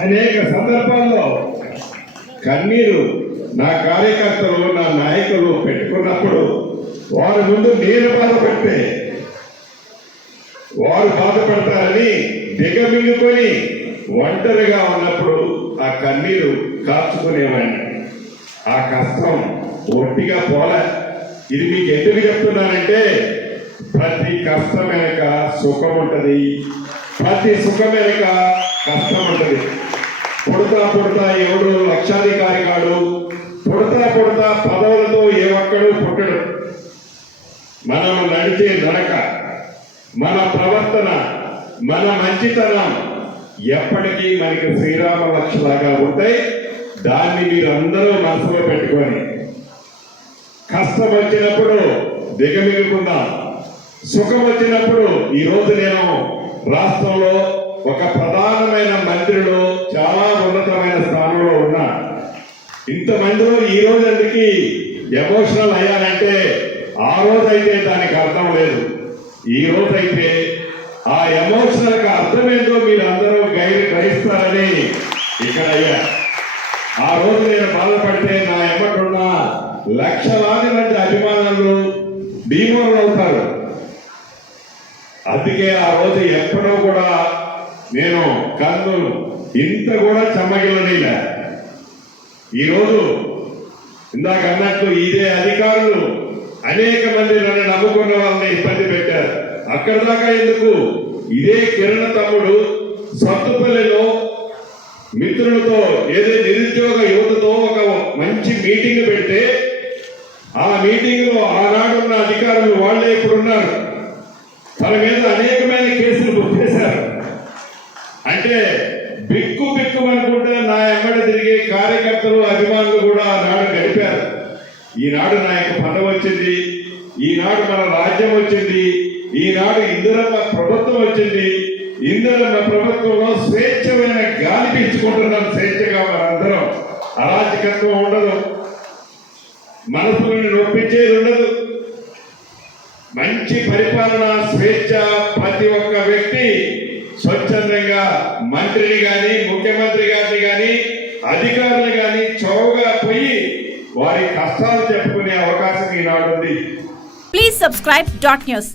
అనేక సందర్భాల్లో కన్నీరు నా కార్యకర్తలు నా నాయకులు పెట్టుకున్నప్పుడు వారి ముందు నేను బాధపడితే వారు బాధపడతారని దిగమింగుకొని ఒంటరిగా ఉన్నప్పుడు ఆ కన్నీరు కార్చుకునేవాడిని. ఆ కష్టం ఒట్టిగా పోలే. ఇది మీకు ఎందుకు చెప్తున్నానంటే ప్రతి కష్టం వెనక సుఖం ఉంటది, ప్రతి సుఖం వెనక కష్టం ఉంటది. పుడతా ఎవడు లక్షాధికారి కాడు, పుడతా పదవులతో ఏ ఒక్కడు పుట్టడు. మనం నడిచే నడక, మన ప్రవర్తన, మన మంచితనం ఎప్పటికీ మనకి శ్రీరామ లక్ష్యలాగా ఉంటాయి. దాన్ని మీరందరూ మనసులో పెట్టుకొని కష్టం వచ్చినప్పుడు దిగమిగుకుందాం, సుఖం వచ్చినప్పుడు ఈరోజు నేను రాష్ట్రంలో ఒక ప్రధానమైన మంత్రిలో చాలా ఉన్నతమైన స్థానంలో ఉన్నా. ఇంతమందిలో ఈ రోజు ఎందుకు ఎమోషనల్ అయ్యానంటే ఆ రోజైతే దానికి అర్థం లేదు. ఈ రోజైతే ఆ ఎమోషనల్ కి అర్థమేందో మీరు అందరూ గ్రహిస్తారని ఇక్కడ అయ్యా. ఆ రోజు నేను బాధపడితే నా ఎమ్మటున్న లక్షలాది మంది అభిమానులు భీమోలు అవుతారు. అందుకే ఆ రోజు ఎప్పుడో కూడా నేను కన్నులు ఇంత కూడా చెమ్మగిల్లనిలే. ఈరోజు ఇందాక అన్నట్టు ఇదే అధికారులు అనేక మంది నన్ను నమ్ముకున్న వాళ్ళని ఇబ్బంది పెట్టారు. అక్కడ దాకా ఎందుకు, ఇదే కిరణ్ తమ్ముడు సత్తుపల్లిలో మిత్రులతో ఏదో నిరుద్యోగ యువతతో ఒక మంచి మీటింగ్ పెడితే ఆ మీటింగ్ లో ఆనాడున్న అధికారులు వాళ్ళే ఇప్పుడున్నారు. తన మీద అనేకమైన కేసులు బుక్ చేశారు. అంటే బిక్కు అనుకుంటే నా ఎమ్మడి తిరిగే కార్యకర్తలు అభిమానులు కూడా ఆనాడు గడిపారు. ఈనాడు నా యొక్క పదవి వచ్చింది, ఈనాడు మన రాజ్యం వచ్చింది, ఈనాడు ఇందిరమ్మ ప్రభుత్వం వచ్చింది. ఇందిరమ్మ ప్రభుత్వంలో స్వేచ్ఛమైన గాలి పీల్చుకుంటున్నాం. స్వేచ్ఛగా మనందరం, అరాచకత్వం ఉండదు, మనసులను నొప్పించేది ఉండదు, మంచి పరిపాలన, స్వేచ్ఛ. ప్రతి ఒక్క వ్యక్తి స్వచ్ఛందంగా మంత్రిని గాని ముఖ్యమంత్రి గారిని గాని అధికారులు గాని చౌగా పోయి వారి కష్టాలు చెప్పుకునే అవకాశం ఈనాడు ఉంది. Please subscribe .news